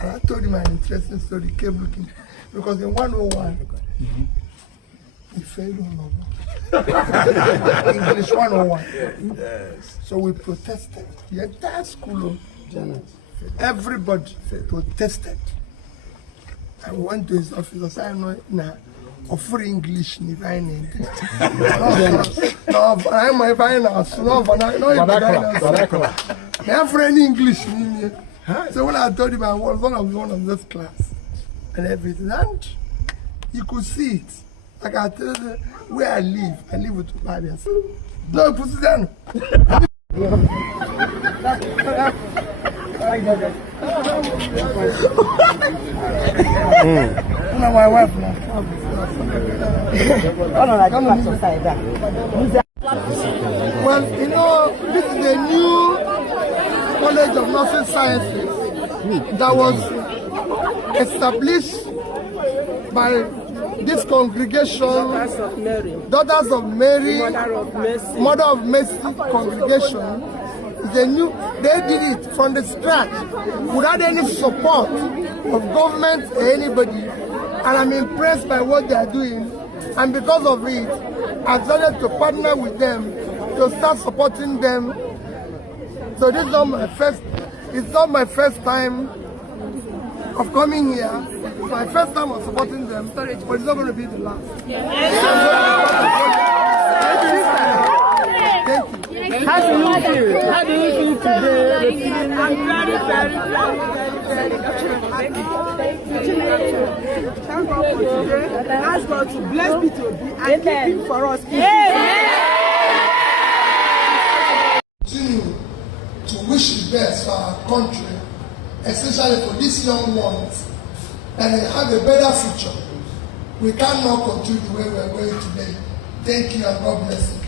And I told him an interesting story, kept looking. Because in 101, he failed all of us. English 101. Yes. So we protested. The entire school, everybody protested. I went to his office and said, no, offer English in the no, I'm my finance. No, I have any English. So when I told him I was one of this class and everything, and you could see it. Like I tell you, where I live with two parents. No, put it down. My wife now. Well, you know, this is the new College of Nursing Sciences that was established by this congregation, Daughters of Mary, Mother of Mercy congregation. They did it from the scratch without any support of government or anybody, and I'm impressed by what they are doing. And because of it, I decided to partner with them to start supporting them. So this is not my first. It's not my first time of coming here. It's my first time of supporting them, but it's not going to be the last. Thank you. How do you feel? How do you feel today? I'm very thank God for today. Ask God to bless Peter Obi and keep him for us. Continue to wish the best for our country, especially for these young ones, and they have a better future. We cannot continue the way we are going today. Thank you and God bless you.